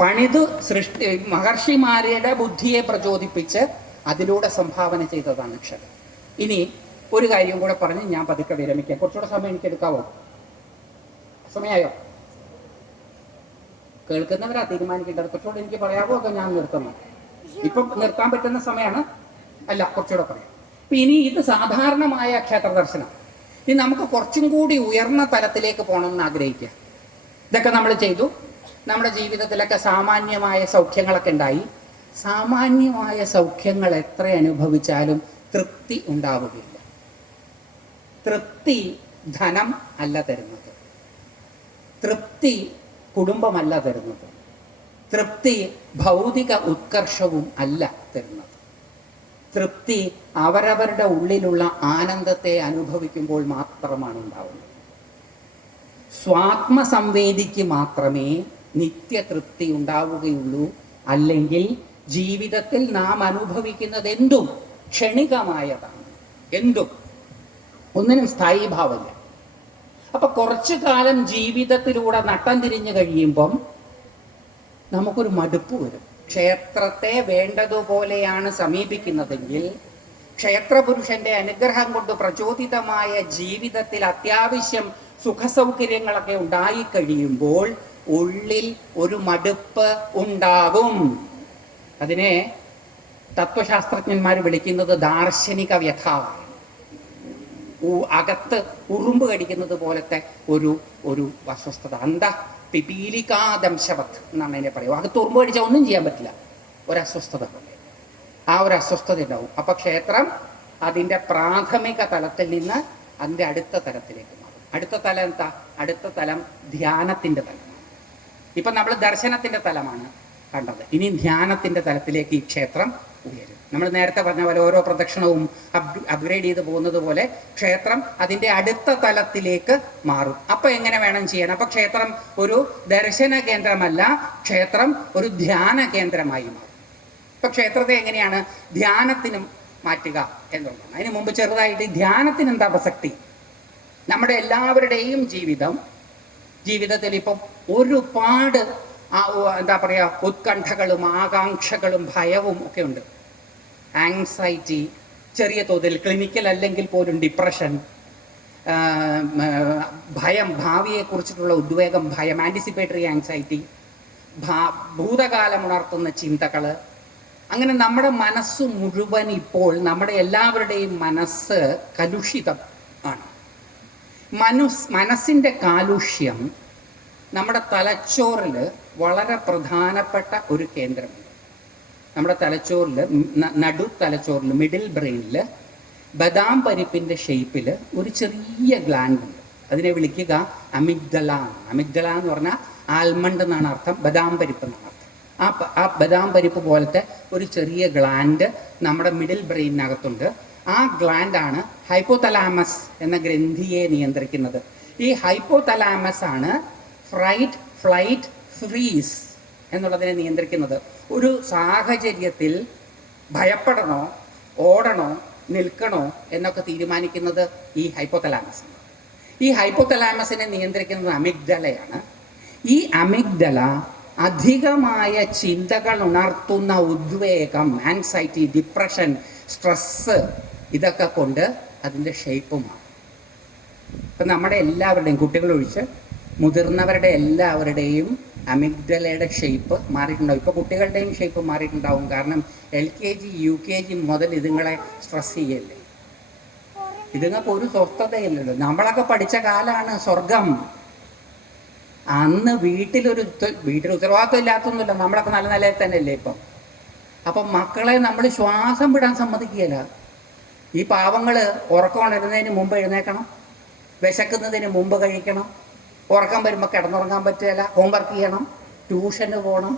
പണിതു മഹർഷിമാരുടെ ബുദ്ധിയെ പ്രചോദിപ്പിച്ച് അതിലൂടെ സംഭാവന ചെയ്തതാണ് അക്ഷരം. ഇനി ഒരു കാര്യം കൂടെ പറഞ്ഞ് ഞാൻ പതുക്കെ വിരമിക്കാം. കുറച്ചുകൂടെ സമയം എനിക്ക് എടുക്കാവോ? സമയമായോ? കേൾക്കുന്നവരാ തീരുമാനിക്കേണ്ടത്. കുറച്ചുകൂടെ എനിക്ക് പറയാവോ അതോ ഞാൻ നിർത്തണോ? ഇപ്പം നിർത്താൻ പറ്റുന്ന സമയമാണ്? അല്ല, കുറച്ചുകൂടെ പറയാം. അപ്പം ഇനി ഇത് സാധാരണമായ ക്ഷേത്ര ദർശനം. ഇനി നമുക്ക് കുറച്ചും കൂടി ഉയർന്ന തലത്തിലേക്ക് പോകണമെന്ന് ആഗ്രഹിക്കുക. ഇതൊക്കെ നമ്മൾ ചെയ്തു. നമ്മുടെ ജീവിതത്തിലൊക്കെ സാമാന്യമായ സൗഖ്യങ്ങളൊക്കെ ഉണ്ടായി. സാമാന്യമായ സൗഖ്യങ്ങൾ എത്ര അനുഭവിച്ചാലും തൃപ്തി ഉണ്ടാവുകയില്ല. തൃപ്തി ധനം അല്ല തരുന്നത്. തൃപ്തി കുടുംബമല്ല തരുന്നത്. തൃപ്തി ഭൗതിക ഉത്കർഷവും അല്ല തരുന്നത്. തൃപ്തി അവരവരുടെ ഉള്ളിലുള്ള ആനന്ദത്തെ അനുഭവിക്കുമ്പോൾ മാത്രമാണ് ഉണ്ടാവുന്നത്. സ്വാത്മസംവേദിക്ക് മാത്രമേ നിത്യതൃപ്തി ഉണ്ടാവുകയുള്ളൂ. അല്ലെങ്കിൽ ജീവിതത്തിൽ നാം അനുഭവിക്കുന്നത് എന്തും ക്ഷണികമായതാണ്. എന്തും ഒന്നിനും സ്ഥായി ഭാവമില്ല. അപ്പൊ കുറച്ചു കാലം ജീവിതത്തിലൂടെ നട്ടം തിരിഞ്ഞു കഴിയുമ്പം നമുക്കൊരു മടുപ്പ് വരും. ക്ഷേത്രത്തെ വേണ്ടതുപോലെയാണ് സമീപിക്കുന്നതെങ്കിൽ, ക്ഷേത്രപുരുഷന്റെ അനുഗ്രഹം കൊണ്ട് പ്രചോദിതമായ ജീവിതത്തിൽ അത്യാവശ്യം സുഖസൗകര്യങ്ങളൊക്കെ ഉണ്ടായിക്കഴിയുമ്പോൾ ഉള്ളിൽ ഒരു മടുപ്പ് ഉണ്ടാകും. അതിനെ തത്വശാസ്ത്രജ്ഞന്മാർ വിളിക്കുന്നത് ദാർശനിക വ്യഥ. അകത്ത് ഉറുമ്പ് കടിക്കുന്നത് പോലത്തെ ഒരു അസ്വസ്ഥത. എന്താ പിപീലികാദംശവത് എന്നാണ് അതിനെ പറയുക. അകത്ത് ഉറുമ്പ് കടിച്ചാൽ ഒന്നും ചെയ്യാൻ പറ്റില്ല. ഒരസ്വസ്ഥത പോലെ ആ ഒരു അസ്വസ്ഥത ഉണ്ടാവും. അപ്പൊ ക്ഷേത്രം അതിൻ്റെ പ്രാഥമിക തലത്തിൽ നിന്ന് അതിൻ്റെ അടുത്ത തലത്തിലേക്ക് മാറും. അടുത്ത തലം എന്താ? അടുത്ത തലം ധ്യാനത്തിൻ്റെ തലമാണ്. ഇപ്പം നമ്മൾ ദർശനത്തിൻ്റെ തലമാണ് കണ്ടത്. ഇനി ധ്യാനത്തിൻ്റെ തലത്തിലേക്ക് ഈ ക്ഷേത്രം ഉയരും. നമ്മൾ നേരത്തെ പറഞ്ഞ പോലെ ഓരോ പ്രദക്ഷിണവും അപ്ഗ്രേഡ് ചെയ്ത് പോകുന്നത് പോലെ ക്ഷേത്രം അതിൻ്റെ അടുത്ത തലത്തിലേക്ക് മാറും. അപ്പം എങ്ങനെ വേണം ചെയ്യാൻ? അപ്പം ക്ഷേത്രം ഒരു ദർശന കേന്ദ്രമല്ല, ക്ഷേത്രം ഒരു ധ്യാന കേന്ദ്രമായി മാറും. ഇപ്പം ക്ഷേത്രത്തെ എങ്ങനെയാണ് ധ്യാനത്തിനും മാറ്റുക എന്നുള്ളതാണ്. അതിന് മുമ്പ് ചെറുതായിട്ട് ധ്യാനത്തിന് എന്താ പ്രസക്തി? നമ്മുടെ എല്ലാവരുടെയും ജീവിതത്തിൽ ഇപ്പം ഒരുപാട് എന്താ പറയുക, ഉത്കണ്ഠകളും ആകാംക്ഷകളും ഭയവും ഒക്കെ ഉണ്ട്. ആങ്സൈറ്റി, ചെറിയ തോതിൽ, ക്ലിനിക്കൽ അല്ലെങ്കിൽ പോലും ഡിപ്രഷൻ, ഭയം, ഭാവിയെക്കുറിച്ചിട്ടുള്ള ഉദ്വേഗം, ഭയം, ആൻറ്റിസിപ്പേറ്ററി ആങ്സൈറ്റി, ഭൂതകാലം ഉണർത്തുന്ന ചിന്തകൾ. അങ്ങനെ നമ്മുടെ മനസ്സ് മുഴുവൻ ഇപ്പോൾ, നമ്മുടെ എല്ലാവരുടെയും മനസ്സ് കലുഷിതം ആണ്. മനസ്സിൻ്റെ കാലുഷ്യം നമ്മുടെ തലച്ചോറിൽ വളരെ പ്രധാനപ്പെട്ട ഒരു കേന്ദ്രമുണ്ട്. നമ്മുടെ തലച്ചോറിൽ, തലച്ചോറിൽ മിഡിൽ ബ്രെയിനിൽ ബദാം പരിപ്പിൻ്റെ ഷേപ്പിൽ ഒരു ചെറിയ ഗ്ലാൻഡ് ഉണ്ട്. അതിനെ വിളിക്കുക അമിഗ്ഡല. അമിഗ്ഡല എന്ന് പറഞ്ഞാൽ ആൽമണ്ട് എന്നാണ് അർത്ഥം, ബദാം പരിപ്പ് എന്നാണ് അർത്ഥം. ആ ബദാം പരിപ്പ് പോലത്തെ ഒരു ചെറിയ ഗ്ലാൻഡ് നമ്മുടെ മിഡിൽ ബ്രെയിനകത്തുണ്ട്. ആ ഗ്ലാൻഡാണ് ഹൈപ്പോതലാമസ് എന്ന ഗ്രന്ഥിയെ നിയന്ത്രിക്കുന്നത്. ഈ ഹൈപ്പോതലാമസ് ആണ് ഫ്രൈറ്റ്, ഫ്ലൈറ്റ്, ഫ്രീസ് എന്നുള്ളതിനെ നിയന്ത്രിക്കുന്നത്. ഒരു സാഹചര്യത്തിൽ ഭയപ്പെടണോ, ഓടണോ, നിൽക്കണോ എന്നൊക്കെ തീരുമാനിക്കുന്നത് ഈ ഹൈപ്പോതലാമസ്. ഈ ഹൈപ്പോതലാമസിനെ നിയന്ത്രിക്കുന്നത് അമിഗ്ഡലയാണ്. ഈ അമിഗ്ഡല അധികമായ ചിന്തകൾ ഉണർത്തുന്ന ഉദ്വേഗം, ആൻസൈറ്റി, ഡിപ്രഷൻ, സ്ട്രെസ്സ്, ഇതൊക്കെ കൊണ്ട് അതിൻ്റെ ഷേപ്പ് മാറും. ഇപ്പം നമ്മുടെ എല്ലാവരുടെയും, കുട്ടികളൊഴിച്ച് മുതിർന്നവരുടെ എല്ലാവരുടെയും അമിഗ്ഡലയുടെ ഷേപ്പ് മാറിയിട്ടുണ്ടാവും. ഇപ്പോൾ കുട്ടികളുടെയും ഷേപ്പ് മാറിയിട്ടുണ്ടാവും. കാരണം LKG UKG മുതൽ ഇതുങ്ങളെ സ്ട്രെസ് ചെയ്യല്ലേ. ഇതുങ്ങൾക്ക് ഒരു സ്വസ്ഥതയില്ലല്ലോ. നമ്മളൊക്കെ പഠിച്ച കാലമാണ് സ്വർഗം. അന്ന് വീട്ടിൽ ഉത്തരവാദിത്വം ഇല്ലാത്തൊന്നുമില്ല. നമ്മളൊക്കെ നല്ല നിലയിൽ തന്നെയല്ലേ ഇപ്പം. അപ്പം മക്കളെ നമ്മൾ ശ്വാസം വിടാൻ സമ്മതിക്കുകയില്ല. ഈ പാവങ്ങൾ ഉറക്കം ഉണരുന്നതിന് മുമ്പ് എഴുന്നേക്കണം, വിശക്കുന്നതിന് മുമ്പ് കഴിക്കണം, ഉറക്കം വരുമ്പോൾ കിടന്നുറങ്ങാൻ പറ്റില്ല, ഹോംവർക്ക് ചെയ്യണം, ട്യൂഷന് പോകണം.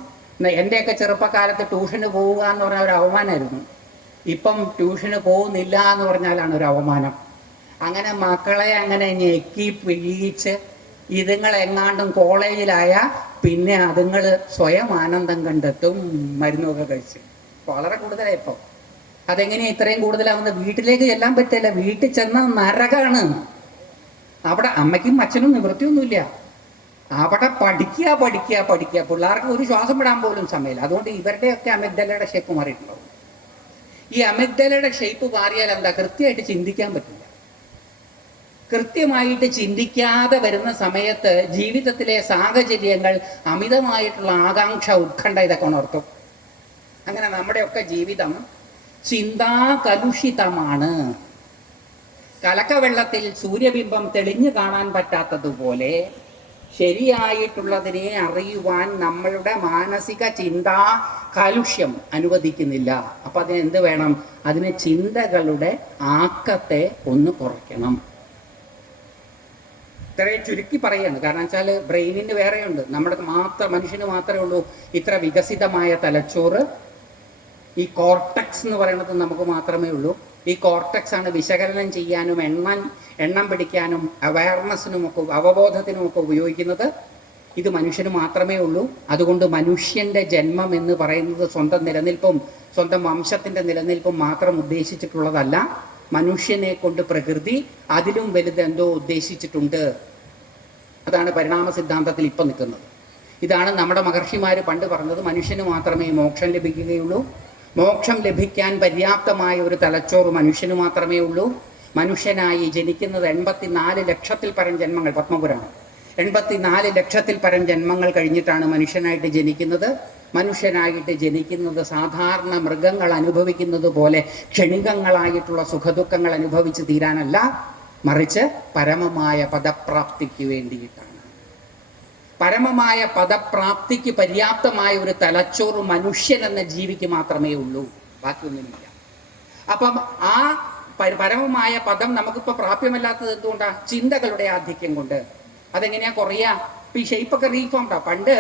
എൻ്റെയൊക്കെ ചെറുപ്പക്കാലത്ത് ട്യൂഷന് പോവുക എന്ന് പറഞ്ഞാൽ ഒരു അവമാനമായിരുന്നു. ഇപ്പം ട്യൂഷന് പോകുന്നില്ല എന്ന് പറഞ്ഞാലാണ് ഒരു അവമാനം. അങ്ങനെ മക്കളെ അങ്ങനെ ഞെക്കി പിഴിയിച്ച് ഇതുങ്ങളെങ്ങാണ്ടും കോളേജിലായ പിന്നെ അതുങ്ങൾ സ്വയം ആനന്ദം കണ്ടെത്തും മരുന്നൊക്കെ കഴിച്ച്. വളരെ കൂടുതലായി ഇപ്പോൾ. അതെങ്ങനെയാണ് ഇത്രയും കൂടുതലാവുന്നത്? വീട്ടിലേക്ക് ചെല്ലാൻ പറ്റില്ല. വീട്ടിൽ ചെന്ന നരകാണ്. അവിടെ അമ്മയ്ക്കും അച്ഛനും നിവൃത്തിയൊന്നുമില്ല. അവിടെ പഠിക്കുക പഠിക്കുക പഠിക്കുക, പിള്ളേർക്ക് ഒരു ശ്വാസം വിടാൻ പോലും സമയമില്ല. അതുകൊണ്ട് ഇവരുടെയൊക്കെ അമിഗ്ഡലയുടെ ഷേപ്പ് മാറിയിട്ടുണ്ടാവും. ഈ അമിഗ്ഡലയുടെ ഷേപ്പ് മാറിയാൽ എന്താ, കൃത്യമായിട്ട് ചിന്തിക്കാൻ പറ്റില്ല. കൃത്യമായിട്ട് ചിന്തിക്കാതെ വരുന്ന സമയത്ത് ജീവിതത്തിലെ സാഹചര്യങ്ങൾ അമിതമായിട്ടുള്ള ആകാംക്ഷ, ഉത്കണ്ഠ ഇതൊക്കെ ഉണർത്തും. അങ്ങനെ നമ്മുടെയൊക്കെ ജീവിതം ചിന്താകലുഷിതമാണ്. കലക്കവെള്ളത്തിൽ സൂര്യബിംബം തെളിഞ്ഞു കാണാൻ പറ്റാത്തതുപോലെ ശരിയായിട്ടുള്ളതിനെ അറിയുവാൻ നമ്മളുടെ മാനസിക ചിന്താ കാലുഷ്യം അനുവദിക്കുന്നില്ല. അപ്പം അതിനെന്ത് വേണം? അതിന് ചിന്തകളുടെ ആക്കത്തെ ഒന്ന് കുറയ്ക്കണം. ഇത്രയും ചുരുക്കി പറയുകയാണ്. കാരണം വെച്ചാൽ ബ്രെയിനിന് വേറെയുണ്ട്, നമ്മുടെ മനുഷ്യന് മാത്രമേ ഉള്ളൂ ഇത്ര വികസിതമായ തലച്ചോറ്. ഈ കോർട്ടക്സ് എന്ന് പറയുന്നത് നമുക്ക് മാത്രമേ ഉള്ളൂ. ഈ കോർട്ടക്സ് ആണ് വിശകലനം ചെയ്യാനും എണ്ണം പിടിക്കാനും അവയർനെസ്സിനുമൊക്കെ അവബോധത്തിനുമൊക്കെ ഉപയോഗിക്കുന്നത്. ഇത് മനുഷ്യന് മാത്രമേ ഉള്ളൂ. അതുകൊണ്ട് മനുഷ്യൻ്റെ ജന്മം എന്ന് പറയുന്നത് സ്വന്തം നിലനിൽപ്പും സ്വന്തം വംശത്തിൻ്റെ നിലനിൽപ്പും മാത്രം ഉദ്ദേശിച്ചിട്ടുള്ളതല്ല. മനുഷ്യനെ കൊണ്ട് പ്രകൃതി അതിലും വലുത് എന്തോ ഉദ്ദേശിച്ചിട്ടുണ്ട്. അതാണ് പരിണാമ സിദ്ധാന്തത്തിൽ ഇപ്പം നിൽക്കുന്നത്. ഇതാണ് നമ്മുടെ മഹർഷിമാർ പണ്ട് പറഞ്ഞത്, മനുഷ്യന് മാത്രമേ മോക്ഷം ലഭിക്കുകയുള്ളൂ. മോക്ഷം ലഭിക്കാൻ പര്യാപ്തമായ ഒരു തലച്ചോറ് മനുഷ്യന് മാത്രമേ ഉള്ളൂ. മനുഷ്യനായി ജനിക്കുന്നത് 84 ലക്ഷത്തിൽ പരം ജന്മങ്ങൾ, പത്മപുരാണം 84 ലക്ഷത്തിൽ പരം ജന്മങ്ങൾ കഴിഞ്ഞിട്ടാണ് മനുഷ്യനായിട്ട് ജനിക്കുന്നത്. മനുഷ്യനായിട്ട് ജനിക്കുന്നത് സാധാരണ മൃഗങ്ങൾ അനുഭവിക്കുന്നത് പോലെ ക്ഷണികങ്ങളായിട്ടുള്ള സുഖദുഃഖങ്ങൾ അനുഭവിച്ച് തീരാനല്ല, മറിച്ച് പരമമായ പദപ്രാപ്തിക്ക് വേണ്ടിയിട്ടാണ്. പരമമായ പദപ്രാപ്തിക്ക് പര്യാപ്തമായ ഒരു തലച്ചോറ് മനുഷ്യൻ എന്ന ജീവിക്ക് മാത്രമേ ഉള്ളൂ, ബാക്കിയൊന്നുമില്ല. അപ്പം ആ പരമമായ പദം നമുക്കിപ്പോൾ പ്രാപ്യമല്ലാത്തത് എന്തുകൊണ്ടാണ്? ചിന്തകളുടെ ആധിക്യം കൊണ്ട്. അതെങ്ങനെയാ കുറയുക? ഇപ്പം ഈ ഷേപ്പൊക്കെ റീഫോംഡാണ്. പണ്ട്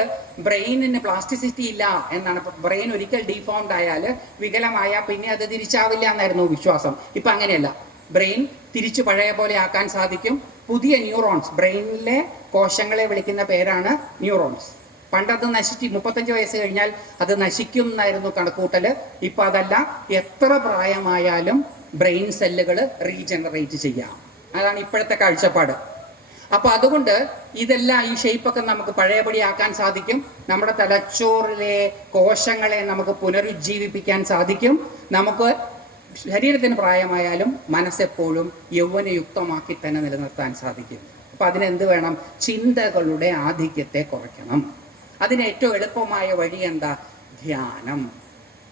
ബ്രെയിനിന് പ്ലാസ്റ്റിസിറ്റി ഇല്ല എന്നാണ്. ബ്രെയിൻ ഒരിക്കൽ ഡീഫോംഡ് ആയാൽ, വികലമായാൽ പിന്നെ അത് തിരിച്ചാവില്ല എന്നായിരുന്നു വിശ്വാസം. ഇപ്പം അങ്ങനെയല്ല, ബ്രെയിൻ തിരിച്ചു പഴയ പോലെ ആക്കാൻ സാധിക്കും. പുതിയ ന്യൂറോൺസ്, ബ്രെയിനിലെ കോശങ്ങളെ വിളിക്കുന്ന പേരാണ് ന്യൂറോൺസ്. പണ്ടത് 35 വയസ്സ് കഴിഞ്ഞാൽ അത് നശിക്കും എന്നായിരുന്നു കണക്കൂട്ടൽ. ഇപ്പം അതല്ല, എത്ര പ്രായമായാലും ബ്രെയിൻ സെല്ലുകൾ റീജനറേറ്റ് ചെയ്യാം. അതാണ് ഇപ്പോഴത്തെ കാഴ്ചപ്പാട്. അപ്പോൾ അതുകൊണ്ട് ഇതെല്ലാം, ഈ ഷേപ്പൊക്കെ നമുക്ക് പഴയപടി ആക്കാൻ സാധിക്കും. നമ്മുടെ തലച്ചോറിലെ കോശങ്ങളെ നമുക്ക് പുനരുജ്ജീവിപ്പിക്കാൻ സാധിക്കും. നമുക്ക് ശരീരത്തിന് പ്രായമായാലും മനസ്സെപ്പോഴും യൗവനയുക്തമാക്കി തന്നെ നിലനിർത്താൻ സാധിക്കും. അപ്പം അതിനെന്ത് വേണം? ചിന്തകളുടെ ആധിക്യത്തെ കുറയ്ക്കണം. അതിന് ഏറ്റവും എളുപ്പമായ വഴി എന്താ? ധ്യാനം.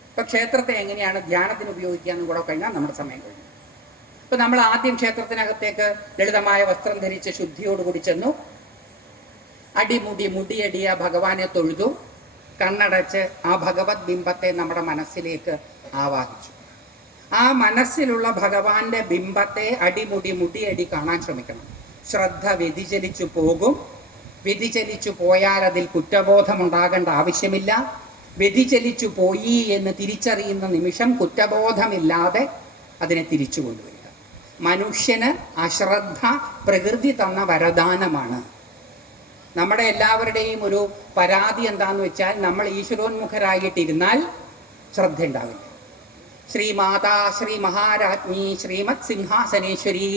ഇപ്പം ക്ഷേത്രത്തെ എങ്ങനെയാണ് ധ്യാനത്തിന് ഉപയോഗിക്കുക എന്ന് കൂടെ കഴിഞ്ഞാൽ നമ്മുടെ സമയം കഴിഞ്ഞു. ഇപ്പം നമ്മൾ ആദ്യം ക്ഷേത്രത്തിനകത്തേക്ക് ലളിതമായ വസ്ത്രം ധരിച്ച് ശുദ്ധിയോടുകൂടി ചെന്നു. മുടിയടിയ ഭഗവാനെ തൊഴുതു. കണ്ണടച്ച് ആ ഭഗവത് ബിംബത്തെ നമ്മുടെ മനസ്സിലേക്ക് ആവാഹിച്ചു. ആ മനസ്സിലുള്ള ഭഗവാന്റെ ബിംബത്തെ മുടിയടി കാണാൻ ശ്രമിക്കണം. ശ്രദ്ധ വ്യതിചലിച്ചു പോകും. വ്യതിചലിച്ചു പോയാൽ അതിൽ കുറ്റബോധമുണ്ടാകേണ്ട ആവശ്യമില്ല. വ്യതിചലിച്ചു പോയി എന്ന് തിരിച്ചറിയുന്ന നിമിഷം കുറ്റബോധമില്ലാതെ അതിനെ തിരിച്ചു കൊണ്ടുവരിക. മനുഷ്യന് അശ്രദ്ധ പ്രകൃതി തന്ന വരദാനമാണ്. നമ്മുടെ എല്ലാവരുടെയും ഒരു പരാതി എന്താന്ന് വെച്ചാൽ, നമ്മൾ ഈശ്വരോന്മുഖരായിട്ടിരുന്നാൽ ശ്രദ്ധ ഉണ്ടാവില്ല. ശ്രീമാതാ ശ്രീ മഹാരാജ്ഞി ശ്രീമത് സിംഹാസനേശ്വരി.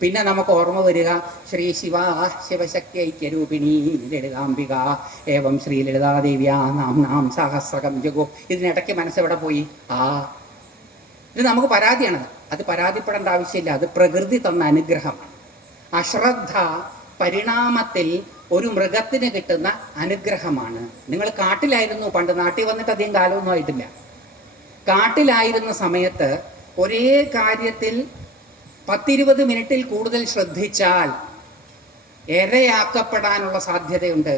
പിന്നെ നമുക്ക് ഓർമ്മ വരിക ശ്രീ ശിവ ശിവശക്തി ഐക്യരൂപിണി ലളിതാംബിക ഏവം ശ്രീ ലളിതാദേവ്യാ നാം സഹസ്രകം ജഗോ. ഇതിനിടയ്ക്ക് മനസ്സെവിടെ പോയി? ഇത് നമുക്ക് പരാതിയാണ്. അത് പരാതിപ്പെടേണ്ട ആവശ്യമില്ല. അത് പ്രകൃതി തന്ന അനുഗ്രഹമാണ്. അശ്രദ്ധ പരിണാമത്തിൽ ഒരു മൃഗത്തിന് കിട്ടുന്ന അനുഗ്രഹമാണ്. നിങ്ങൾ കാട്ടിലായിരുന്നു പണ്ട്, നാട്ടിൽ വന്നിട്ട് അധികം കാലമൊന്നും ആയിട്ടില്ല. കാട്ടിലായിരുന്ന സമയത്ത് ഒരേ കാര്യത്തിൽ 10-20 മിനിറ്റിൽ കൂടുതൽ ശ്രദ്ധിച്ചാൽ ഇരയാക്കപ്പെടാനുള്ള സാധ്യതയുണ്ട്.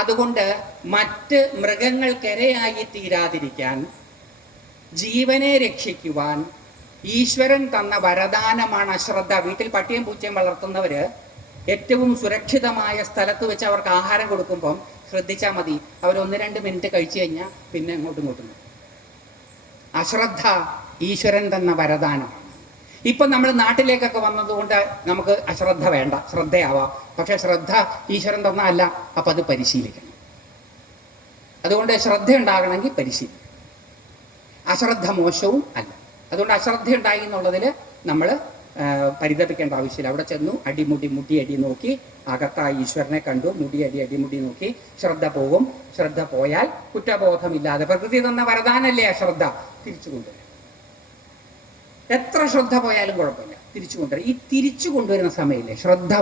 അതുകൊണ്ട് മറ്റ് മൃഗങ്ങൾക്കിരയായി തീരാതിരിക്കാൻ, ജീവനെ രക്ഷിക്കുവാൻ ഈശ്വരൻ തന്ന വരദാനമാണ് അശ്രദ്ധ. വീട്ടിൽ പട്ടിയും പൂച്ചയും വളർത്തുന്നവർ ഏറ്റവും സുരക്ഷിതമായ സ്ഥലത്ത് വെച്ച് അവർക്ക് ആഹാരം കൊടുക്കുമ്പം ശ്രദ്ധിച്ചാൽ മതി, അവർ 1-2 മിനിറ്റ് കഴിച്ചു കഴിഞ്ഞാൽ പിന്നെ ഇങ്ങോട്ടും. അശ്രദ്ധ ഈശ്വരൻ തന്ന വരദാനമാണ്. ഇപ്പം നമ്മൾ നാട്ടിലേക്കൊക്കെ വന്നതുകൊണ്ട് നമുക്ക് അശ്രദ്ധ വേണ്ട, ശ്രദ്ധയാവാം. പക്ഷെ ശ്രദ്ധ ഈശ്വരൻ തന്ന അല്ല. അപ്പം അത് പരിശീലിക്കണം. അതുകൊണ്ട് ശ്രദ്ധ ഉണ്ടാകണമെങ്കിൽ പരിശീലിക്കണം. അശ്രദ്ധ മോശവും അല്ല. അതുകൊണ്ട് അശ്രദ്ധ ഉണ്ടായി എന്നുള്ളതിൽ നമ്മൾ പരിതപിക്കേണ്ട ആവശ്യമില്ല. അവിടെ ചെന്നു മുടി നോക്കി, അകത്താ ഈശ്വരനെ കണ്ടു, അടിമുടി നോക്കി, ശ്രദ്ധ പോകും. ശ്രദ്ധ പോയാൽ കുറ്റബോധമില്ലാതെ, പ്രകൃതി തന്ന വരദാനല്ലേ ആ ശ്രദ്ധ, തിരിച്ചു കൊണ്ടുവരും. എത്ര ശ്രദ്ധ പോയാലും കുഴപ്പമില്ല, തിരിച്ചു കൊണ്ടുവരും. ഈ തിരിച്ചു കൊണ്ടുവരുന്ന സമയമില്ലേ, ശ്രദ്ധ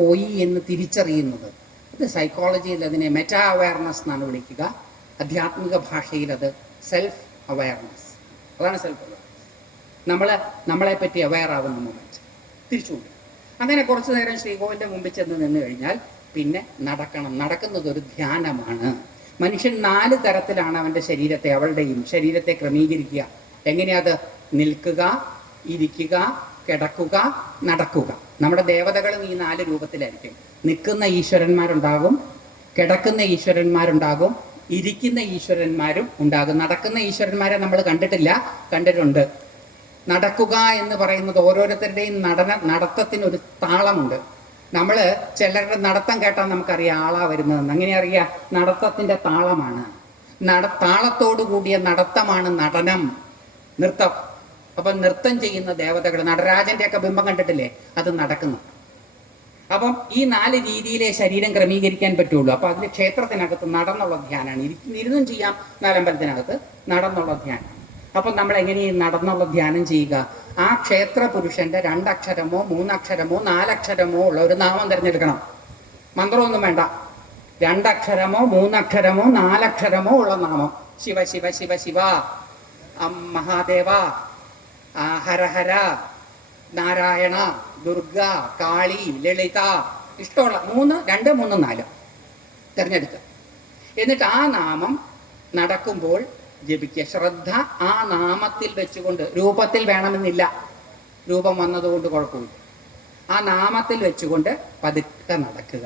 പോയി എന്ന് തിരിച്ചറിയുന്നത്, ഇത് സൈക്കോളജിയിൽ അതിനെ മെറ്റാ അവയർനെസ് എന്നാണ് വിളിക്കുക. ആധ്യാത്മിക ഭാഷയിൽ അത് സെൽഫ് അവയർനെസ്. അതാണ് സെൽഫ് അവയർനെസ്. നമ്മളെ പറ്റി അവയർ ആവുന്ന മൊമെന്റ് തിരിച്ചുകൊണ്ട്. അങ്ങനെ കുറച്ചു നേരം ശ്രീകോവിലിൻ്റെ മുമ്പിൽ ചെന്ന് നിന്ന് കഴിഞ്ഞാൽ പിന്നെ നടക്കുന്നത് ഒരു ധ്യാനമാണ്. മനുഷ്യൻ 4 തരത്തിലാണ് അവൻ്റെ ശരീരത്തെ, അവളുടെയും ശരീരത്തെ ക്രമീകരിക്കുക. എങ്ങനെയത്? നിൽക്കുക, ഇരിക്കുക, കിടക്കുക, നടക്കുക. നമ്മുടെ ദേവതകളും ഈ 4 രൂപത്തിലായിരിക്കും. നിൽക്കുന്ന ഈശ്വരന്മാരുണ്ടാകും, കിടക്കുന്ന ഈശ്വരന്മാരുണ്ടാകും, ഇരിക്കുന്ന ഈശ്വരന്മാരും ഉണ്ടാകും. നടക്കുന്ന ഈശ്വരന്മാരെ നമ്മൾ കണ്ടിട്ടുണ്ട്. നടക്കുക എന്ന് പറയുന്നത് ഓരോരുത്തരുടെയും നടത്തത്തിനൊരു താളമുണ്ട്. നമ്മൾ ചിലരുടെ നടത്തം കേട്ടാൽ നമുക്കറിയാം ആളാ വരുന്നതെന്ന്. അങ്ങനെ അറിയാം, നടത്തത്തിൻ്റെ താളമാണ്. താളത്തോടു കൂടിയ നടത്തമാണ് നടനം, നൃത്തം. അപ്പം നൃത്തം ചെയ്യുന്ന ദേവതകൾ, നടരാജൻ്റെ ഒക്കെ ബിംബം കണ്ടിട്ടില്ലേ, അത് നടക്കുന്നു. അപ്പം ഈ 4 രീതിയിലെ ശരീരം ക്രമീകരിക്കാൻ പറ്റുള്ളൂ. അപ്പം അതിൽ ക്ഷേത്രത്തിനകത്ത് നടന്നുള്ള ധ്യാനമാണ്. ഇരുന്നും ചെയ്യാം, നാലമ്പലത്തിനകത്ത് നടന്നുള്ള ധ്യാനം. അപ്പം നമ്മൾ എങ്ങനെയും നടന്നുള്ള ധ്യാനം ചെയ്യുക? ആ ക്ഷേത്ര പുരുഷന്റെ 2 അക്ഷരമോ 3 അക്ഷരമോ 4 അക്ഷരമോ ഉള്ള ഒരു നാമം തിരഞ്ഞെടുക്കണം. മന്ത്രമൊന്നും വേണ്ട. 2 അക്ഷരമോ 3 അക്ഷരമോ 4 അക്ഷരമോ ഉള്ള നാമം. ശിവ ശിവ ശിവ ശിവ, മഹാദേവ, ഹര ഹര, നാരായണ, ദുർഗ, കാളി, ലളിത, ഇഷ്ടമുള്ള 3, 2, 3, 4 തിരഞ്ഞെടുക്കുക. എന്നിട്ട് ആ നാമം നടക്കുമ്പോൾ ജപിക്കുക. ശ്രദ്ധ ആ നാമത്തിൽ വെച്ചുകൊണ്ട്, രൂപത്തിൽ വേണമെന്നില്ല, രൂപം വന്നതുകൊണ്ട് കുഴപ്പമില്ല, ആ നാമത്തിൽ വെച്ചുകൊണ്ട് പതുക്കെ നടക്കുക.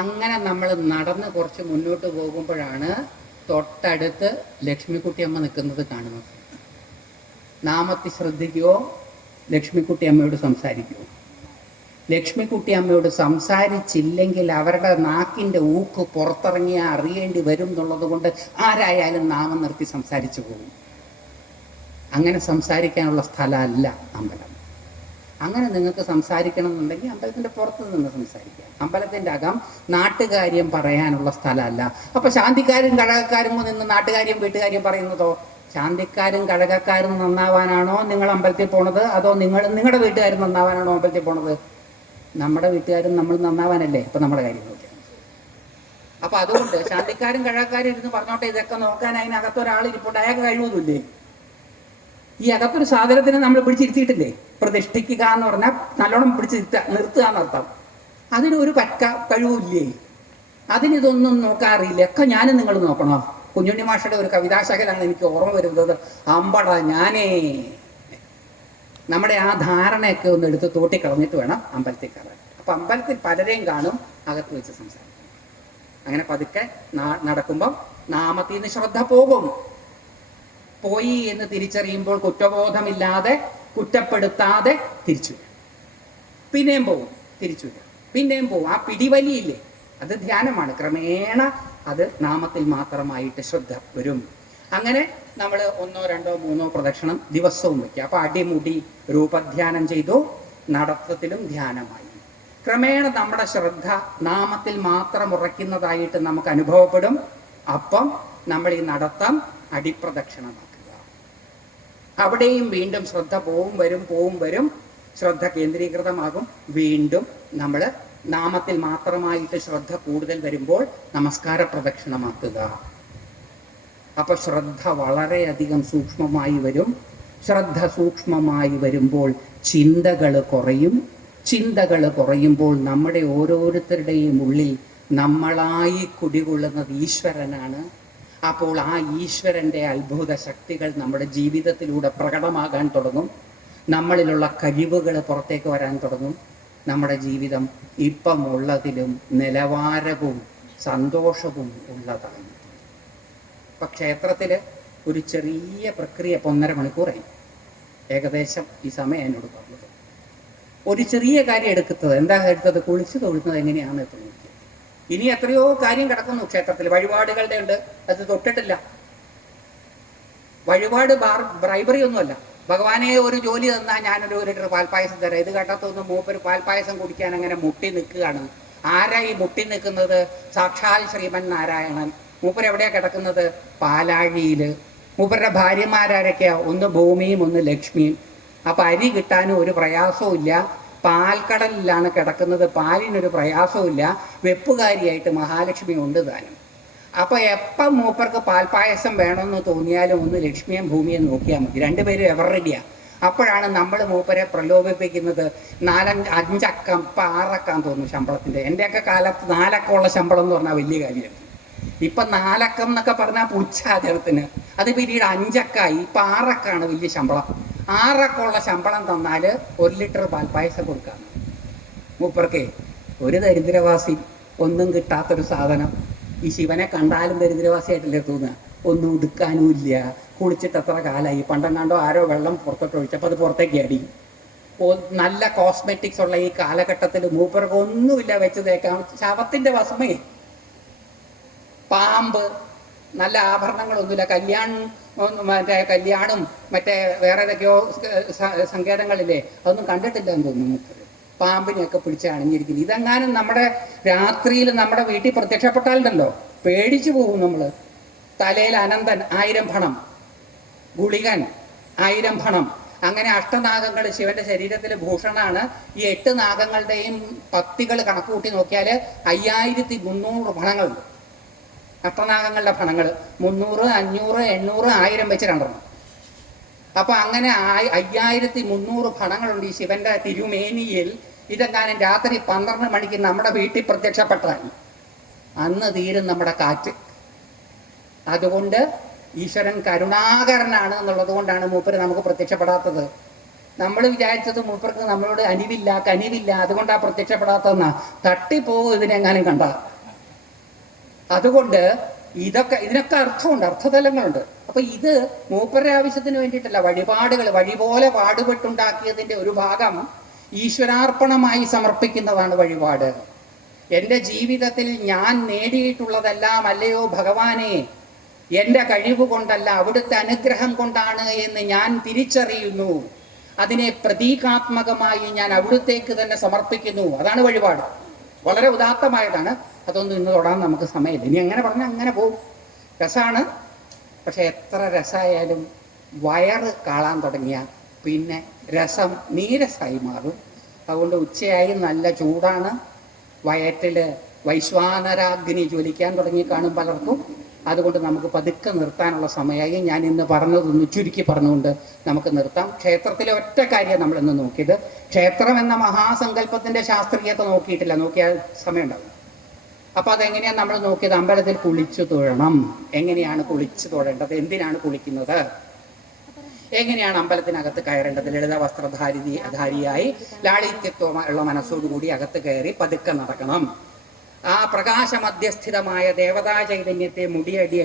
അങ്ങനെ നമ്മൾ നടന്ന് കുറച്ച് മുന്നോട്ട് പോകുമ്പോഴാണ് തൊട്ടടുത്ത് ലക്ഷ്മിക്കുട്ടിയമ്മ നിൽക്കുന്നത് കാണുന്നത്. നാമത്തിൽ ശ്രദ്ധിക്കുകയോ ലക്ഷ്മിക്കുട്ടിയമ്മയോട് സംസാരിക്കുമോ? ലക്ഷ്മിക്കുട്ടിയമ്മയോട് സംസാരിച്ചില്ലെങ്കിൽ അവരുടെ നാക്കിൻ്റെ ഊക്ക് പുറത്തിറങ്ങിയ അറിയേണ്ടി വരും എന്നുള്ളത് കൊണ്ട് ആരായാലും നാമം നിർത്തി സംസാരിച്ചു പോകും. അങ്ങനെ സംസാരിക്കാനുള്ള സ്ഥലമല്ല അമ്പലം. അങ്ങനെ നിങ്ങൾക്ക് സംസാരിക്കണം എന്നുണ്ടെങ്കിൽ അമ്പലത്തിൻ്റെ പുറത്ത് നിന്ന് സംസാരിക്കുക. അമ്പലത്തിൻ്റെ അകം നാട്ടുകാര്യം പറയാനുള്ള സ്ഥലമല്ല. അപ്പോൾ ശാന്തിക്കാരും കഴകക്കാരും നിന്ന് നാട്ടുകാര്യം വീട്ടുകാര്യം പറയുന്നതോ? ശാന്തിക്കാരും കഴകക്കാരും നന്നാവാനാണോ നിങ്ങൾ അമ്പലത്തിൽ പോണത്? അതോ നിങ്ങളുടെ വീട്ടുകാരും നന്നാവാനാണോ അമ്പലത്തിൽ പോണത്? നമ്മുടെ വീട്ടുകാരും നമ്മൾ നന്നാവാനല്ലേ ഇപ്പം നമ്മുടെ കാര്യം നോക്കിയാൽ. അപ്പം അതുകൊണ്ട് ശാന്തിക്കാരും കഴകക്കാരും ഇരുന്ന് പറഞ്ഞോട്ടെ, ഇതൊക്കെ നോക്കാൻ അതിനകത്തൊരാളിരിപ്പുണ്ട്, അയാൾക്ക് കഴിവൊന്നുമില്ലേ? ഈ അകത്തൊരു സാധനത്തിനെ നമ്മൾ പിടിച്ചിരുത്തിയിട്ടില്ലേ? പ്രതിഷ്ഠിക്കുക എന്ന് പറഞ്ഞാൽ നല്ലോണം നിർത്തുക എന്നർത്ഥം. അതിനൊരു കഴിവില്ലേ? അതിനിതൊന്നും നോക്കാറില്ല. ഒക്കെ ഞാനും നിങ്ങൾ നോക്കണോ? കുഞ്ഞുണ്ണി മാഷയുടെ ഒരു കവിതാശകലാണ് എനിക്ക് ഓർമ്മ വരുന്നത്. അമ്പട ഞാനേ. നമ്മുടെ ആ ധാരണയൊക്കെ ഒന്ന് എടുത്ത് തോട്ടിക്കളഞ്ഞിട്ട് വേണം അമ്പലത്തിൽ കയറാൻ. അപ്പം അമ്പലത്തിൽ പലരെയും കാണും, അകത്ത് വെച്ച് സംസാരിക്കും. അങ്ങനെ പതുക്കെ നടക്കുമ്പം നാമത്തിൽ നിന്ന് ശ്രദ്ധ പോയി എന്ന് തിരിച്ചറിയുമ്പോൾ കുറ്റബോധമില്ലാതെ, കുറ്റപ്പെടുത്താതെ തിരിച്ചു വരും. പിന്നെയും പോവും, തിരിച്ചു വരും, പിന്നെയും പോവും. ആ പിടിവലിയില്ലേ, അത് ധ്യാനമാണ്. ക്രമേണ അത് നാമത്തിൽ മാത്രമായിട്ട് ശ്രദ്ധ വരും. അങ്ങനെ നമ്മൾ 1, 2, 3 പ്രദക്ഷിണം ദിവസവും വയ്ക്കുക. അപ്പോൾ അടിമുടി രൂപധ്യാനം ചെയ്തു, നടത്തത്തിലും ധ്യാനമായി. ക്രമേണ നമ്മുടെ ശ്രദ്ധ നാമത്തിൽ മാത്രം ഉറയ്ക്കുന്നതായിട്ട് നമുക്ക് അനുഭവപ്പെടും. അപ്പം നമ്മൾ ഈ നടത്തം അടിപ്രദക്ഷിണമാക്കുക. അവിടെയും വീണ്ടും ശ്രദ്ധ പോവും വരും, ശ്രദ്ധ കേന്ദ്രീകൃതമാകും. വീണ്ടും നമ്മൾ നാമത്തിൽ മാത്രമായിട്ട് ശ്രദ്ധ കൂടുതൽ വരുമ്പോൾ നമസ്കാര പ്രദക്ഷിണമാക്കുക. അപ്പോൾ ശ്രദ്ധ വളരെയധികം സൂക്ഷ്മമായി വരും. ശ്രദ്ധ സൂക്ഷ്മമായി വരുമ്പോൾ ചിന്തകൾ കുറയും. ചിന്തകൾ കുറയുമ്പോൾ നമ്മുടെ ഓരോരുത്തരുടെയും ഉള്ളിൽ നമ്മളായി കുടികൊള്ളുന്നത് ഈശ്വരനാണ്. അപ്പോൾ ആ ഈശ്വരൻ്റെ അത്ഭുത ശക്തികൾ നമ്മുടെ ജീവിതത്തിലൂടെ പ്രകടമാകാൻ തുടങ്ങും. നമ്മളിലുള്ള കഴിവുകൾ പുറത്തേക്ക് വരാൻ തുടങ്ങും. നമ്മുടെ ജീവിതം ഇപ്പം ഉള്ളതിലും നിലവാരവും സന്തോഷവും ഉള്ളതായി. ഇപ്പം ക്ഷേത്രത്തിൽ ഒരു ചെറിയ പ്രക്രിയ 1.5 മണിക്കൂറായി ഏകദേശം ഈ സമയം എന്നോട് പറഞ്ഞത്. ഒരു ചെറിയ കാര്യം എടുത്തത് കുളിച്ച് തൊഴുന്നത് എങ്ങനെയാണെന്ന് ഇപ്പോൾ നോക്കിയത്. ഇനി എത്രയോ കാര്യം കിടക്കുന്നു ക്ഷേത്രത്തിൽ. വഴിപാടുകളുടെ ഉണ്ട്, അത് തൊട്ടിട്ടില്ല. വഴിപാട് ബ്രൈബറി ഒന്നുമല്ല, ഭഗവാനെ ഒരു ജോലി തന്നാൽ ഞാനൊരു 1 ലിറ്റർ പാൽപ്പായസം തരാം. ഇത് കേട്ടത്തൊന്ന് മൂപ്പര് പാൽപ്പായസം കുടിക്കാൻ അങ്ങനെ മുട്ടി നിൽക്കുകയാണ്. ആരാ ഈ മുട്ടി നിൽക്കുന്നത്? സാക്ഷാൽ ശ്രീമൻ നാരായണൻ. മൂപ്പര് എവിടെയാണ് കിടക്കുന്നത്? പാലാഴിയിൽ. മൂപ്പരുടെ ഭാര്യമാരൊക്കെയാ? ഒന്ന് ഭൂമിയും ഒന്ന് ലക്ഷ്മിയും. അപ്പം അരി കിട്ടാനും ഒരു പ്രയാസവും ഇല്ല. പാൽക്കടലിലാണ് കിടക്കുന്നത്. പാലിനൊരു പ്രയാസവും ഇല്ല. വെപ്പുകാരിയായിട്ട് മഹാലക്ഷ്മി ഉണ്ട് താനും. അപ്പോൾ എപ്പം മൂപ്പർക്ക് പാൽപ്പായസം വേണമെന്ന് തോന്നിയാലും ഒന്ന് ലക്ഷ്മിയും ഭൂമിയും നോക്കിയാൽ മതി. രണ്ടുപേരും എവർ റെഡിയാണ്. അപ്പോഴാണ് നമ്മൾ മൂപ്പരെ പ്രലോഭിപ്പിക്കുന്നത്. 5 അക്കം, ഇപ്പം 6 അക്കം തോന്നുന്നു ശമ്പളത്തിൻ്റെ. എൻ്റെയൊക്കെ കാലത്ത് 4 അക്കമുള്ള ശമ്പളം എന്ന് പറഞ്ഞാൽ വലിയ കാര്യമാണ്. ഇപ്പം 4 അക്കം എന്നൊക്കെ പറഞ്ഞാൽ പുച്ഛാചരത്തിന്. അത് പിന്നീട് 5 അക്കമായി. ഇപ്പം 6 അക്കമാണ് വലിയ ശമ്പളം. 6 അക്കമുള്ള ശമ്പളം തന്നാൽ 1 ലിറ്റർ പാൽപ്പായസം കൊടുക്കാം. മൂപ്പർക്ക് ഒരു ദരിദ്രവാസി, ഒന്നും കിട്ടാത്തൊരു സാധനം. ഈ ശിവനെ കണ്ടാലും ദരിദ്രവാസിയായിട്ടല്ലേ തോന്നുക. ഒന്നും ഉടുക്കാനും ഇല്ല. കുളിച്ചിട്ട് എത്ര കാലമായി. പണ്ടെങ്ങാണ്ടോ ആരോ വെള്ളം പുറത്തോട്ട് ഒഴിച്ചപ്പോൾ അത് പുറത്തേക്ക് അടി. നല്ല കോസ്മെറ്റിക്സ് ഉള്ള ഈ കാലഘട്ടത്തിൽ മൂപ്പർക്ക് ഒന്നുമില്ല വെച്ച് തേക്കാൻ. ശവത്തിൻ്റെ വസമേ, പാമ്പ്, നല്ല ആഭരണങ്ങളൊന്നുമില്ല. കല്യാണം മറ്റേ വേറെ ഏതൊക്കെയോ സങ്കേതങ്ങളില്ലേ, അതൊന്നും കണ്ടിട്ടില്ല എന്ന് തോന്നുന്നു. പാമ്പിനെയൊക്കെ പിടിച്ച് അണിഞ്ഞിരിക്കുന്നത്. ഇതെങ്ങാനും നമ്മുടെ രാത്രിയിൽ നമ്മുടെ വീട്ടിൽ പ്രത്യക്ഷപ്പെട്ടാലുണ്ടല്ലോ പേടിച്ചു പോകും നമ്മൾ. തലയിൽ അനന്തൻ 1000 ഫണം, ഗുളികൻ 1000 ഫണം, അങ്ങനെ അഷ്ടനാഗങ്ങൾ ശിവന്റെ ശരീരത്തിൽ ഭൂഷണാണ്. ഈ 8 നാഗങ്ങളുടെയും പത്തികൾ കണക്ക് കൂട്ടി നോക്കിയാൽ 5300 ഫണങ്ങളുണ്ട്. അഷ്ടനാഗങ്ങളുടെ ഫണങ്ങൾ 300, 500, 800, 1000 വെച്ച് രണ്ടെണ്ണം. അപ്പം അങ്ങനെ 5300 ഫണങ്ങളുണ്ട് ഈ ശിവന്റെ തിരുമേനിയിൽ. ഇതെങ്ങാനും രാത്രി 12 മണിക്ക് നമ്മുടെ വീട്ടിൽ പ്രത്യക്ഷപ്പെട്ടാൽ അന്ന് തീരും നമ്മുടെ കാറ്റ്. അതുകൊണ്ട് ഈശ്വരൻ കരുണാകരനാണ് എന്നുള്ളത് കൊണ്ടാണ് മൂപ്പര് നമുക്ക് പ്രത്യക്ഷപ്പെടാത്തത്. നമ്മൾ വിചാരിച്ചത് മൂപ്പർക്ക് നമ്മളോട് കനിവില്ല, അതുകൊണ്ടാണ് പ്രത്യക്ഷപ്പെടാത്തതെന്നാ. തട്ടിപ്പോകും ഇതിനെങ്ങാനും കണ്ട. അതുകൊണ്ട് ഇതിനൊക്കെ അർത്ഥമുണ്ട്, അർത്ഥതലങ്ങളുണ്ട്. അപ്പൊ ഇത് മൂപ്പരുടെ ആവശ്യത്തിന് വേണ്ടിയിട്ടല്ല. വഴിപാടുകൾ വഴി പോലെ പാടുപെട്ടുണ്ടാക്കിയതിൻ്റെ ഒരു ഭാഗം ഈശ്വരാർപ്പണമായി സമർപ്പിക്കുന്നതാണ് വഴിപാട്. എൻ്റെ ജീവിതത്തിൽ ഞാൻ നേടിയിട്ടുള്ളതെല്ലാം അല്ലയോ ഭഗവാനെ, എൻ്റെ കഴിവ് കൊണ്ടല്ല അവിടുത്തെ അനുഗ്രഹം കൊണ്ടാണ് എന്ന് ഞാൻ തിരിച്ചറിയുന്നു. അതിനെ പ്രതീകാത്മകമായി ഞാൻ അവിടുത്തേക്ക് തന്നെ സമർപ്പിക്കുന്നു. അതാണ് വഴിപാട്. വളരെ ഉദാത്തമായതാണ്. അതൊന്നും ഇന്ന് തൊടാൻ നമുക്ക് സമയമില്ല. ഇനി അങ്ങനെ പറഞ്ഞാൽ അങ്ങനെ പോകും. രസമാണ്. പക്ഷെ എത്ര രസമായാലും വയറ് കാളാൻ തുടങ്ങിയ പിന്നെ രസം നീരസമായി മാറും. അതുകൊണ്ട് ഉച്ചയായി നല്ല ചൂടാണ്. വയറ്റിൽ വൈശ്വാനരാഗ്നി ജ്വലിക്കാൻ തുടങ്ങി കാണും പലർക്കും. അതുകൊണ്ട് നമുക്ക് പതുക്കെ നിർത്താനുള്ള സമയമായി. ഞാൻ ഇന്ന് പറഞ്ഞതൊന്ന് ചുരുക്കി പറഞ്ഞുകൊണ്ട് നമുക്ക് നിർത്താം. ക്ഷേത്രത്തിലെ ഒറ്റ കാര്യം നമ്മളിന്ന് നോക്കിയത്, ക്ഷേത്രം എന്ന മഹാസങ്കല്പത്തിൻ്റെ ശാസ്ത്രീയത നോക്കിയിട്ടില്ല. നോക്കിയാൽ സമയമുണ്ടാവും. അപ്പോൾ അതെങ്ങനെയാണ് നമ്മൾ നോക്കിയത്? അമ്പലത്തിൽ കുളിച്ചു തൊഴണം. എങ്ങനെയാണ് കുളിച്ചു തൊഴേണ്ടത്? എന്തിനാണ് കുളിക്കുന്നത്? എങ്ങനെയാണ് അമ്പലത്തിനകത്ത് കയറേണ്ടത്? ലളിത വസ്ത്രധാരിയായി ലാളിത്യത്വമുള്ള മനസ്സോടുകൂടി അകത്ത് കയറി പതുക്കെ നടക്കണം. ആ പ്രകാശമധ്യസ്ഥിതമായ ദേവതാ ചൈതന്യത്തെ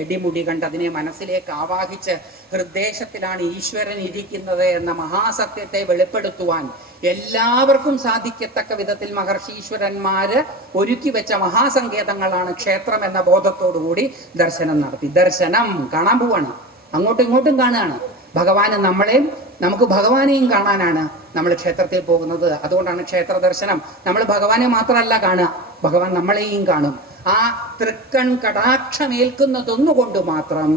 അടിമുടി കണ്ട് അതിനെ മനസ്സിലേക്ക് ആവാഹിച്ച് ഹൃദ്ദേശത്തിലാണ് ഈശ്വരൻ ഇരിക്കുന്നത് എന്ന മഹാസത്യത്തെ വെളിപ്പെടുത്തുവാൻ എല്ലാവർക്കും സാധിക്കത്തക്ക വിധത്തിൽ മഹർഷീശ്വരന്മാര് ഒരുക്കി വെച്ച മഹാസങ്കേതങ്ങളാണ് ക്ഷേത്രം എന്ന ബോധത്തോടുകൂടി ദർശനം നടത്തി. ദർശനം കാണാൻ പോവാണ്, അങ്ങോട്ടും ഇങ്ങോട്ടും കാണുകയാണ്. നമുക്ക് ഭഗവാനെയും കാണാനാണ് നമ്മൾ ക്ഷേത്രത്തിൽ പോകുന്നത്. അതുകൊണ്ടാണ് ക്ഷേത്ര ദർശനം. നമ്മൾ ഭഗവാനെ മാത്രമല്ല കാണുക, ഭഗവാൻ നമ്മളെയും കാണും. ആ തൃക്കൺ കടാക്ഷമേൽക്കുന്നതൊന്നുകൊണ്ട് മാത്രം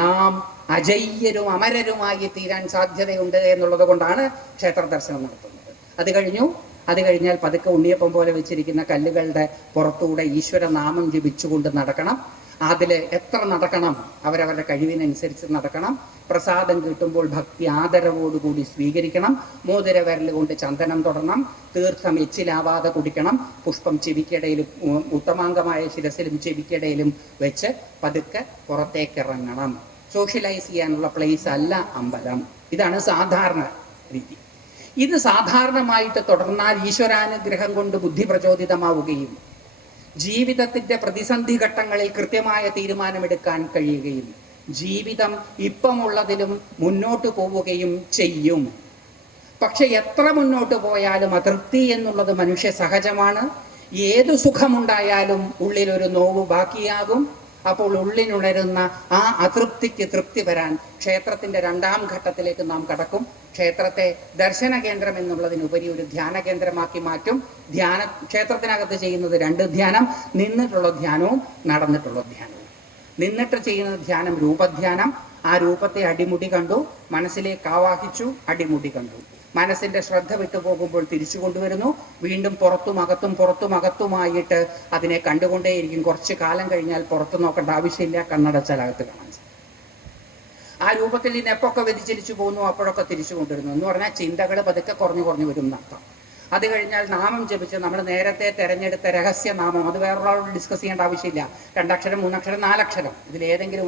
നാം അജയ്യരും അമരരുമായി തീരാൻ സാധ്യതയുണ്ട് എന്നുള്ളത് കൊണ്ടാണ് ക്ഷേത്ര ദർശനം നടത്തുന്നത്. അത് കഴിഞ്ഞാൽ പതുക്കെ ഉണ്ണിയപ്പം പോലെ വെച്ചിരിക്കുന്ന കല്ലുകളുടെ പുറത്തൂടെ ഈശ്വര നാമം ജപിച്ചുകൊണ്ട് നടക്കണം. അതിൽ എത്ര നടക്കണം? അവരവരുടെ കഴിവിനനുസരിച്ച് നടക്കണം. പ്രസാദം കിട്ടുമ്പോൾ ഭക്തി ആദരവോടുകൂടി സ്വീകരിക്കണം. മോതിര വിരൽ കൊണ്ട് ചന്ദനം തൊടണം. തീർത്ഥം എച്ചിലാവാതെ കുടിക്കണം. പുഷ്പം ചെവിക്കിടയിലും ഉത്തമാംഗമായ ശിരസിലും ചെവിക്കിടയിലും വെച്ച് പതുക്കെ പുറത്തേക്കിറങ്ങണം. സോഷ്യലൈസ് ചെയ്യാനുള്ള പ്ലേസ് അല്ല അമ്പലം. ഇതാണ് സാധാരണ രീതി. ഇത് സാധാരണമായിട്ട് തുടർന്നാൽ ഈശ്വരാനുഗ്രഹം കൊണ്ട് ബുദ്ധി പ്രചോദിതമാവുകയും ജീവിതത്തിൻ്റെ പ്രതിസന്ധി ഘട്ടങ്ങളിൽ കൃത്യമായ തീരുമാനമെടുക്കാൻ കഴിയുകയും ജീവിതം ഇപ്പമുള്ളതിലും മുന്നോട്ട് പോവുകയും ചെയ്യും. പക്ഷെ എത്ര മുന്നോട്ട് പോയാലും അതൃപ്തി എന്നുള്ളത് മനുഷ്യ സഹജമാണ്. ഏതു സുഖമുണ്ടായാലും ഉള്ളിലൊരു നോവ് ബാക്കിയാകും. അപ്പോൾ ഉള്ളിനുണരുന്ന ആ അതൃപ്തിക്ക് തൃപ്തി വരാൻ ക്ഷേത്രത്തിൻ്റെ 2ാം ഘട്ടത്തിലേക്ക് നാം കടക്കും. ക്ഷേത്രത്തെ ദർശന കേന്ദ്രം എന്നുള്ളതിനുപരി ഒരു ധ്യാന കേന്ദ്രമാക്കി മാറ്റും. ക്ഷേത്രത്തിനകത്ത് ചെയ്യുന്നത് 2 ധ്യാനം, നിന്നിട്ടുള്ള ധ്യാനവും നടന്നിട്ടുള്ള ധ്യാനവും. നിന്നിട്ട് ചെയ്യുന്ന ധ്യാനം രൂപധ്യാനം. ആ രൂപത്തെ അടിമുടി കണ്ടു, മനസ്സിലേക്ക് ആവാഹിച്ചു, അടിമുടി കണ്ടു. മനസ്സിൻ്റെ ശ്രദ്ധ വിട്ടുപോകുമ്പോൾ തിരിച്ചു കൊണ്ടുവരുന്നു. വീണ്ടും പുറത്തുമകത്തുമായിട്ട് അതിനെ കണ്ടുകൊണ്ടേയിരിക്കും. കുറച്ച് കാലം കഴിഞ്ഞാൽ പുറത്തു നോക്കേണ്ട ആവശ്യമില്ല, കണ്ണടച്ചാൽ അകത്ത് കാണാൻ സാധിക്കും. ആ രൂപത്തിൽ നിന്ന് എപ്പൊക്കെ വ്യതിചലിച്ചു പോകുന്നു അപ്പോഴൊക്കെ തിരിച്ചു കൊണ്ടുവരുന്നു എന്ന് പറഞ്ഞാൽ ചിന്തകൾ പതുക്കെ കുറഞ്ഞു വരും എന്നർത്ഥം. അത് കഴിഞ്ഞാൽ നാമം ജപിച്ച് നമ്മൾ നേരത്തെ തിരഞ്ഞെടുത്ത രഹസ്യനാമം, അത് വേറൊരാളോട് ഡിസ്കസ് ചെയ്യേണ്ട ആവശ്യമില്ല. 2 അക്ഷരം 3 അക്ഷരം 4 അക്ഷരം ഇതിലേതെങ്കിലും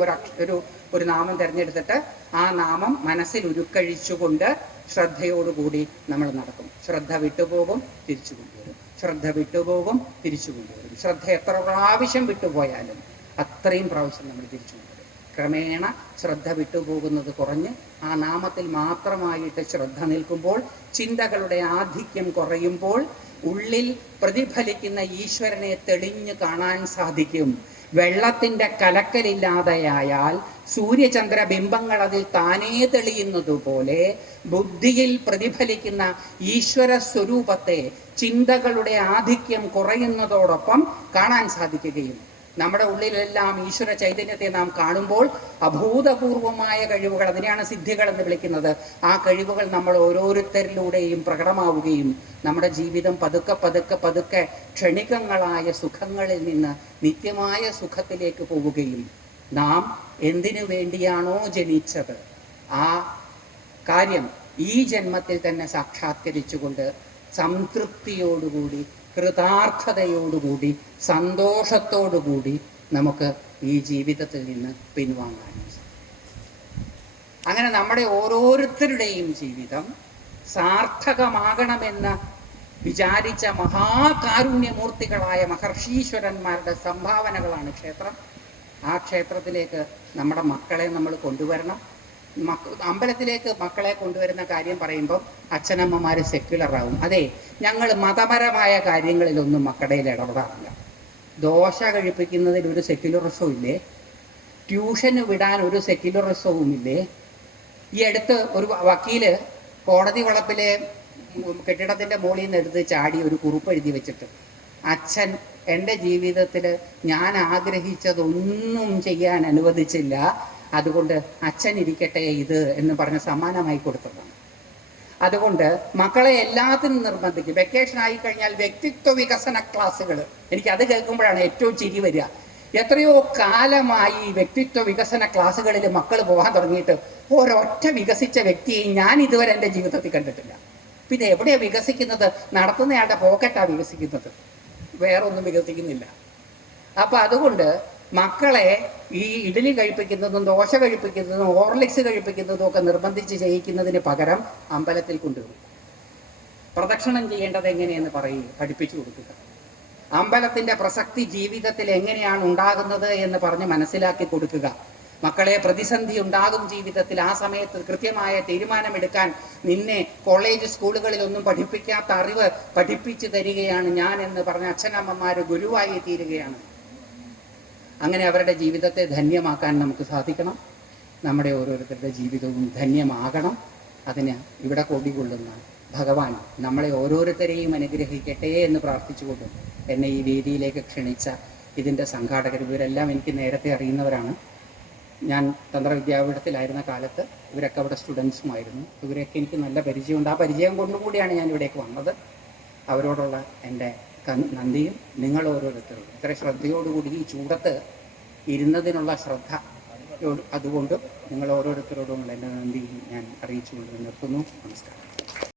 ഒരു നാമം തിരഞ്ഞെടുത്തിട്ട് ആ നാമം മനസ്സിൽ ഉരുക്കഴിച്ചുകൊണ്ട് ശ്രദ്ധയോടുകൂടി നമ്മൾ നടക്കും. ശ്രദ്ധ വിട്ടുപോകും, തിരിച്ചു കൊണ്ടുവരും. ശ്രദ്ധ വിട്ടുപോകും, തിരിച്ചു കൊണ്ടുവരും. ശ്രദ്ധ എത്ര പ്രാവശ്യം വിട്ടുപോയാലും അത്രയും പ്രാവശ്യം നമ്മൾ തിരിച്ചു കൊണ്ടുവരും. ക്രമേണ ശ്രദ്ധ വിട്ടുപോകുന്നത് കുറഞ്ഞ് ആ നാമത്തിൽ മാത്രമായിട്ട് ശ്രദ്ധ നിൽക്കുമ്പോൾ, ചിന്തകളുടെ ആധിക്യം കുറയുമ്പോൾ ഉള്ളിൽ പ്രതിഫലിക്കുന്ന ഈശ്വരനെ തെളിഞ്ഞു കാണാൻ സാധിക്കും. വെള്ളത്തിൻ്റെ കലക്കലില്ലാതെയായാൽ സൂര്യചന്ദ്ര ബിംബങ്ങൾ അതിൽ താനേ തെളിയുന്നതുപോലെ ബുദ്ധിയിൽ പ്രതിഫലിക്കുന്ന ഈശ്വര സ്വരൂപത്തെ ചിന്തകളുടെ ആധിക്യം കുറയുന്നതോടൊപ്പം കാണാൻ സാധിക്കുകയും നമ്മുടെ ഉള്ളിലെല്ലാം ഈശ്വര ചൈതന്യത്തെ നാം കാണുമ്പോൾ അഭൂതപൂർവമായ കഴിവുകൾ, അതിനെയാണ് സിദ്ധികൾ എന്ന് വിളിക്കുന്നത്, ആ കഴിവുകൾ നമ്മൾ ഓരോരുത്തരിലൂടെയും പ്രകടമാവുകയും നമ്മുടെ ജീവിതം പതുക്കെ ക്ഷണികങ്ങളായ സുഖങ്ങളിൽ നിന്ന് നിത്യമായ സുഖത്തിലേക്ക് പോവുകയും നാം എന്തിനു വേണ്ടിയാണോ ജനിച്ചത് ആ കാര്യം ഈ ജന്മത്തിൽ തന്നെ സാക്ഷാത്കരിച്ചുകൊണ്ട് സംതൃപ്തിയോടുകൂടി, കൃതാർത്ഥതയോടുകൂടി, സന്തോഷത്തോടുകൂടി നമുക്ക് ഈ ജീവിതത്തിൽ നിന്ന് പിൻവാങ്ങാനും സാധിക്കും. അങ്ങനെ നമ്മുടെ ഓരോരുത്തരുടെയും ജീവിതം സാർത്ഥകമാകണമെന്ന് വിചാരിച്ച മഹാകാരുണ്യമൂർത്തികളായ മഹർഷീശ്വരന്മാരുടെ സംഭാവനകളാണ് ക്ഷേത്രം. ആ ക്ഷേത്രത്തിലേക്ക് നമ്മുടെ മക്കളെ നമ്മൾ കൊണ്ടുവരണം. അമ്പലത്തിലേക്ക് മക്കളെ കൊണ്ടുവരുന്ന കാര്യം പറയുമ്പോൾ അച്ഛനമ്മമാർ സെക്യുലറാകും. അതെ, ഞങ്ങൾ മതപരമായ കാര്യങ്ങളിലൊന്നും മക്കളുടെ ഇടപെടാറില്ല. ദോശ കഴിപ്പിക്കുന്നതിൽ ഒരു സെക്യുലറിസവും ഇല്ലേ, ട്യൂഷന് വിടാൻ ഒരു സെക്യുലറിസവും ഇല്ലേ. ഈ അടുത്ത് ഒരു വക്കീല് കോടതി വളപ്പിലെ കെട്ടിടത്തിൻ്റെ മുകളിൽ നിന്ന് എടുത്ത് ചാടി ഒരു കുറിപ്പ് എഴുതി വെച്ചിട്ട്, അച്ഛൻ എൻ്റെ ജീവിതത്തിൽ ഞാൻ ആഗ്രഹിച്ചതൊന്നും ചെയ്യാൻ അനുവദിച്ചില്ല, അതുകൊണ്ട് അച്ഛൻ ഇരിക്കട്ടെ ഇത് എന്ന് പറഞ്ഞ് സമ്മാനമായി കൊടുത്തതാണ്. അതുകൊണ്ട് മക്കളെ എല്ലാത്തിനും നിർബന്ധിക്കും. വെക്കേഷൻ ആയിക്കഴിഞ്ഞാൽ വ്യക്തിത്വ വികസന ക്ലാസ്സുകൾ, എനിക്കത് കേൾക്കുമ്പോഴാണ് ഏറ്റവും ചിരി വരിക. എത്രയോ കാലമായി വ്യക്തിത്വ വികസന ക്ലാസ്സുകളിൽ മക്കൾ പോകാൻ തുടങ്ങിയിട്ട് ഒരൊറ്റ വികസിച്ച വ്യക്തിയെയും ഞാൻ ഇതുവരെ എൻ്റെ ജീവിതത്തിൽ കണ്ടിട്ടില്ല. പിന്നെ എവിടെയാണ് വികസിക്കുന്നത്? നടത്തുന്നയാളുടെ പോക്കറ്റാണ് വികസിക്കുന്നത്, വേറൊന്നും വികസിക്കുന്നില്ല. അപ്പം അതുകൊണ്ട് മക്കളെ ഈ ഇഡ്ഡലി കഴിപ്പിക്കുന്നതും ദോശ കഴിപ്പിക്കുന്നതും ഹോർലിക്സ് കഴിപ്പിക്കുന്നതും ഒക്കെ നിർബന്ധിച്ച് ചെയ്യിക്കുന്നതിന് പകരം അമ്പലത്തിൽ കൊണ്ടുപോകും. പ്രദക്ഷിണം ചെയ്യേണ്ടത് എങ്ങനെയെന്ന് പഠിപ്പിച്ചു കൊടുക്കുക. അമ്പലത്തിൻ്റെ പ്രസക്തി ജീവിതത്തിൽ എങ്ങനെയാണ് ഉണ്ടാകുന്നത് എന്ന് പറഞ്ഞ് മനസ്സിലാക്കി കൊടുക്കുക. മക്കളെ, പ്രതിസന്ധി ഉണ്ടാകും ജീവിതത്തിൽ, ആ സമയത്ത് കൃത്യമായ തീരുമാനമെടുക്കാൻ നിന്നെ കോളേജ് സ്കൂളുകളിലൊന്നും പഠിപ്പിക്കാത്ത അറിവ് പഠിപ്പിച്ചു തരികയാണ് ഞാൻ എന്ന് പറഞ്ഞ അച്ഛനമ്മമാർ ഗുരുവായി തീരുകയാണ്. അങ്ങനെ അവരുടെ ജീവിതത്തെ ധന്യമാക്കാൻ നമുക്ക് സാധിക്കണം. നമ്മുടെ ഓരോരുത്തരുടെ ജീവിതവും ധന്യമാകണം. അതിന് ഇവിടെ കൊള്ളുന്ന ഭഗവാൻ നമ്മളെ ഓരോരുത്തരെയും അനുഗ്രഹിക്കട്ടെ എന്ന് പ്രാർത്ഥിച്ചുകൊണ്ടും എന്നെ ഈ വേദിയിലേക്ക് ക്ഷണിച്ച ഇതിൻ്റെ സംഘാടകർ, ഇവരെല്ലാം എനിക്ക് നേരത്തെ അറിയുന്നവരാണ്. ഞാൻ തന്ത്രവിദ്യാപീഠത്തിലായിരുന്ന കാലത്ത് ഇവരൊക്കെ അവിടെ സ്റ്റുഡൻസുമായിരുന്നു. ഇവരൊക്കെ എനിക്ക് നല്ല പരിചയമുണ്ട്. ആ പരിചയം കൊണ്ടുകൂടിയാണ് ഞാൻ ഇവിടേക്ക് വന്നത്. അവരോടുള്ള എൻ്റെ നന്ദിയും നിങ്ങൾ ഓരോരുത്തരോടും ഇത്ര ശ്രദ്ധയോടുകൂടി ഈ ചൂടത്ത് ഇരുന്നതിനുള്ള ശ്രദ്ധ അതുകൊണ്ടും നിങ്ങൾ ഓരോരുത്തരോടുമുള്ള എൻ്റെ നന്ദിയും ഞാൻ അറിയിച്ചുകൊണ്ട് നിർത്തുന്നു. നമസ്കാരം.